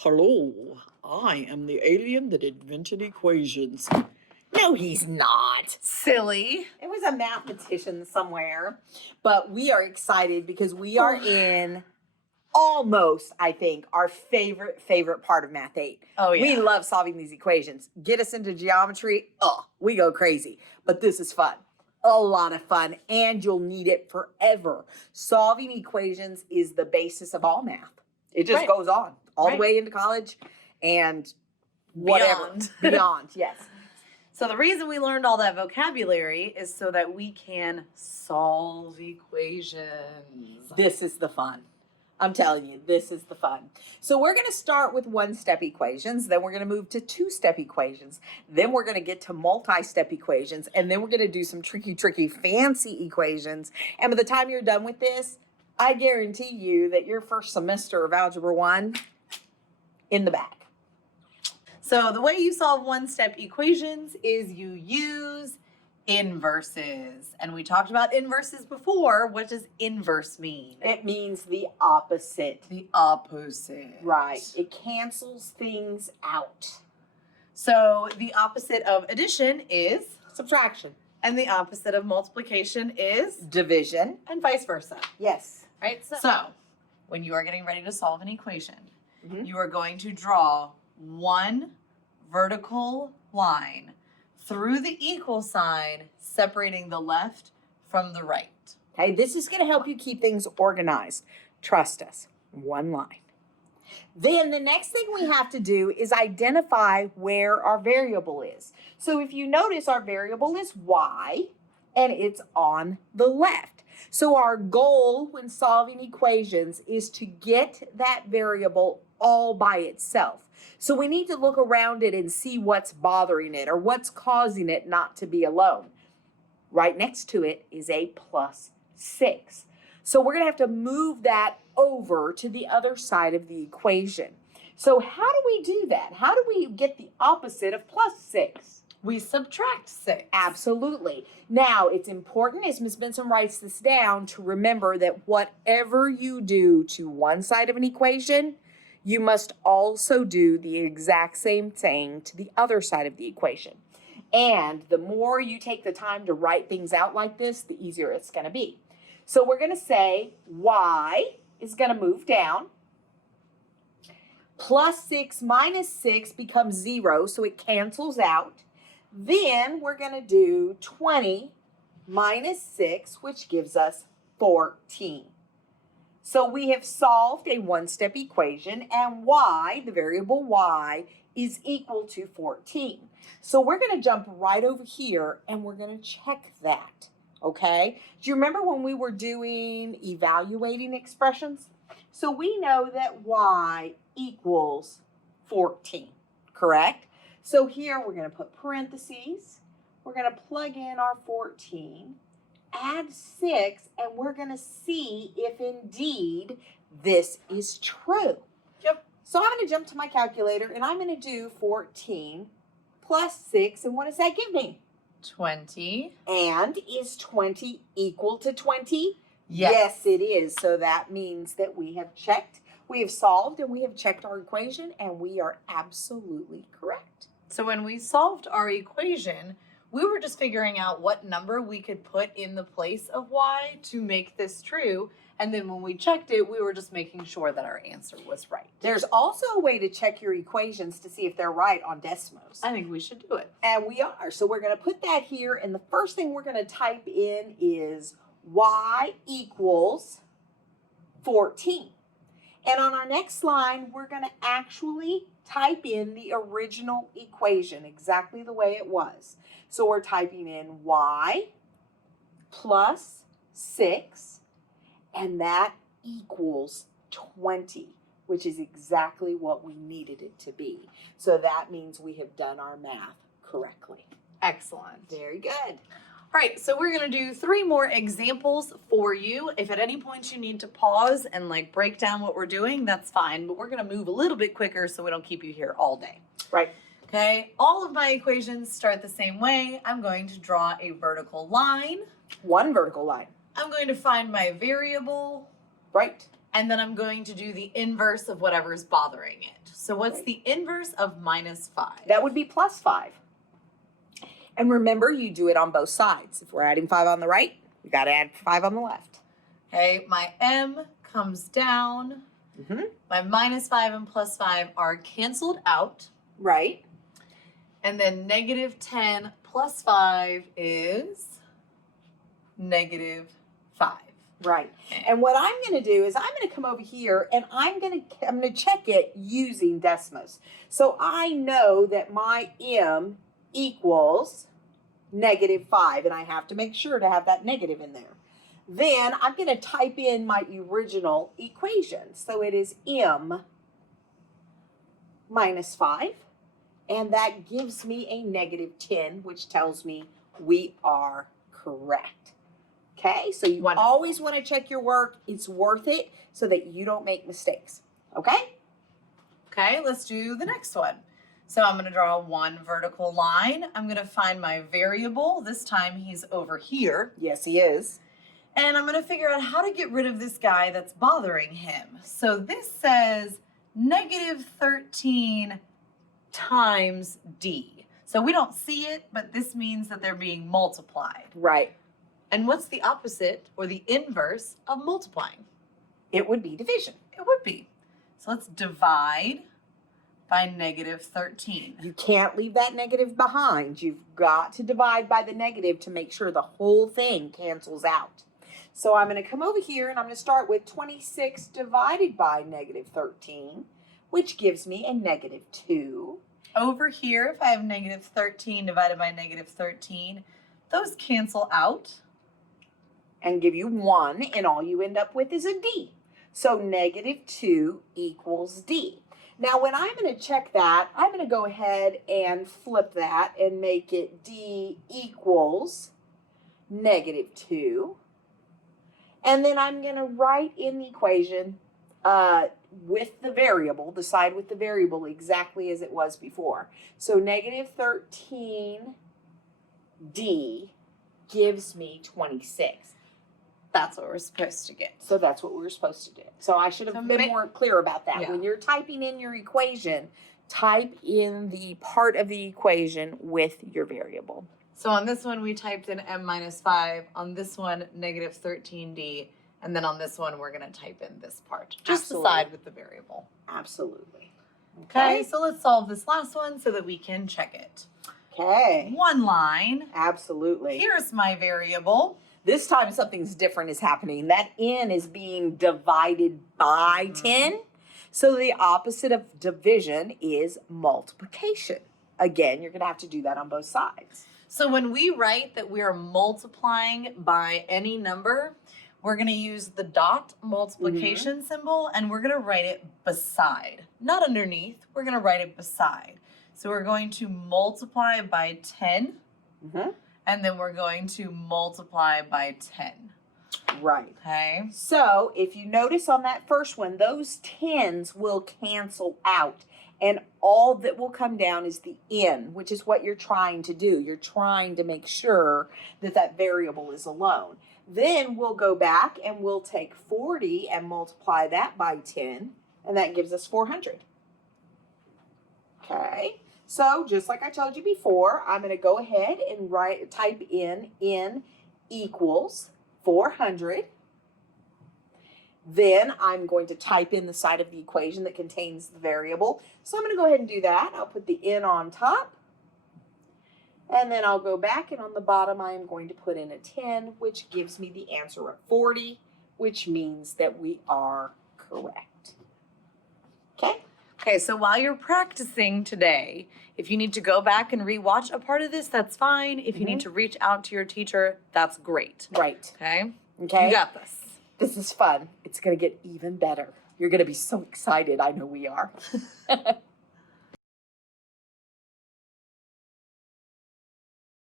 Hello, I am the alien that invented equations. No, he's not. Silly. It was a mathematician somewhere. But we are excited because we are in almost, I think, our favorite part of Math 8. Oh, yeah. We love solving these equations. Get us into geometry, we go crazy. But this is fun. A lot of fun, and you'll need it forever. Solving equations is the basis of all math. It just goes on all the way into college and whatever. Beyond, yes. So the reason we learned all that vocabulary is so that we can solve equations. This is the fun. I'm telling you, this is the fun. So we're going to start with one-step equations, then we're going to move to two-step equations, then we're going to get to multi-step equations, and then we're going to do some tricky, fancy equations. And by the time you're done with this, I guarantee you that your first semester of Algebra 1 in the bag. So the way you solve one-step equations is you use inverses. And we talked about inverses before. What does inverse mean? It means the opposite. The opposite. Right. It cancels things out. So the opposite of addition is Subtraction. and the opposite of multiplication is Division. and vice versa. Yes. Right? So when you are getting ready to solve an equation, you are going to draw one vertical line through the equal sign, separating the left from the right. Okay, this is going to help you keep things organized. Trust us, one line. Then the next thing we have to do is identify where our variable is. So if you notice, our variable is y, and it's on the left. So our goal when solving equations is to get that variable all by itself. So we need to look around it and see what's bothering it or what's causing it not to be alone. Right next to it is a +6. So we're going to have to move that over to the other side of the equation. So how do we do that? How do we get the opposite of +6? We subtract 6. Absolutely. Now, it's important, as Ms. Benson writes this down, to remember that whatever you do to one side of an equation, you must also do the exact same thing to the other side of the equation. And the more you take the time to write things out like this, the easier it's going to be. So we're going to say y is going to move down. +6 minus 6 becomes 0, so it cancels out. Then we're going to do 20 minus 6, which gives us 14. So we have solved a one-step equation, and y, the variable y, is equal to 14. So we're going to jump right over here, and we're going to check that, okay? Do you remember when we were doing evaluating expressions? So we know that y equals 14, correct? So here we're going to put parentheses. We're going to plug in our 14. Add 6, and we're going to see if indeed this is true. Yep. So I'm going to jump to my calculator, and I'm going to do 14 plus 6, and what does that give me? 20. And is 20 equal to 20? Yes. Yes, it is. So that means that we have checked, we have solved, and we have checked our equation, and we are absolutely correct. So when we solved our equation, we were just figuring out what number we could put in the place of y to make this true. And then when we checked it, we were just making sure that our answer was right. There's also a way to check your equations to see if they're right on Desmos. I think we should do it. And we are. So we're going to put that here. And the first thing we're going to type in is y equals 14. And on our next line, we're going to actually type in the original equation exactly the way it was. So we're typing in y plus 6, and that equals 20, which is exactly what we needed it to be. So that means we have done our math correctly. Excellent. Very good. All right, so we're going to do 3 more examples for you. If at any point you need to pause and break down what we're doing, that's fine. But we're going to move a little bit quicker so we don't keep you here all day. Right. Okay, all of my equations start the same way. I'm going to draw a vertical line. One vertical line. I'm going to find my variable. Right. And then I'm going to do the inverse of whatever is bothering it. So what's the inverse of minus 5? That would be plus 5. And remember, you do it on both sides. If we're adding 5 on the right, we got to add 5 on the left. Okay, my m comes down. My minus 5 and plus 5 are canceled out. Right. And then negative 10 plus 5 is negative 5. Right. And what I'm going to do is I'm going to come over here and I'm going to check it using Desmos. So I know that my m equals negative 5, and I have to make sure to have that negative in there. Then I'm going to type in my original equation. So it is m minus 5, and that gives me a negative 10, which tells me we are correct. Okay, so you always want to check your work. It's worth it so that you don't make mistakes. Okay? Okay, let's do the next one. So I'm going to draw one vertical line. I'm going to find my variable. This time he's over here. Yes, he is. And I'm going to figure out how to get rid of this guy that's bothering him. So this says negative 13 times d. So we don't see it, but this means that they're being multiplied. Right. And what's the opposite or the inverse of multiplying? It would be division. It would be. So let's divide by negative 13. You can't leave that negative behind. You've got to divide by the negative to make sure the whole thing cancels out. So I'm going to come over here and I'm going to start with 26 divided by negative 13, which gives me a negative 2. Over here, if I have negative 13 divided by negative 13, those cancel out. And give you 1, and all you end up with is a d. So negative 2 equals d. Now when I'm going to check that, I'm going to go ahead and flip that and make it d equals negative 2. And then I'm going to write in the equation with the variable, the side with the variable exactly as it was before. So negative 13d gives me 26. That's what we're supposed to get. So that's what we were supposed to do. So I should have been more clear about that. Yeah. When you're typing in your equation, type in the part of the equation with your variable. So on this one, we typed in m minus 5. On this one, negative 13d. And then on this one, we're going to type in this part. Just Absolutely. the side with the variable. Absolutely. Okay, so let's solve this last one so that we can check it. Okay. One line. Absolutely. Here's my variable. This time something's different is happening. That n is being divided by 10. So the opposite of division is multiplication. Again, you're going to have to do that on both sides. So when we write that we are multiplying by any number, we're going to use the dot multiplication symbol, and we're going to write it beside. Not underneath. We're going to write it beside. So we're going to multiply by 10. And then we're going to multiply by 10. Right. Okay. So if you notice on that first one, those 10s will cancel out. And all that will come down is the n, which is what you're trying to do. You're trying to make sure that that variable is alone. Then we'll go back and we'll take 40 and multiply that by 10. And that gives us 400. Okay. So just like I told you before, I'm going to go ahead and type in n equals 400. Then I'm going to type in the side of the equation that contains the variable. So I'm going to go ahead and do that. I'll put the n on top. And then I'll go back, and on the bottom I am going to put in a 10, which gives me the answer of 40, which means that we are correct. Okay? Okay, so while you're practicing today, if you need to go back and rewatch a part of this, that's fine. If you need to reach out to your teacher, that's great. Right. Okay? Okay. You got this. This is fun. It's going to get even better. You're going to be so excited. I know we are.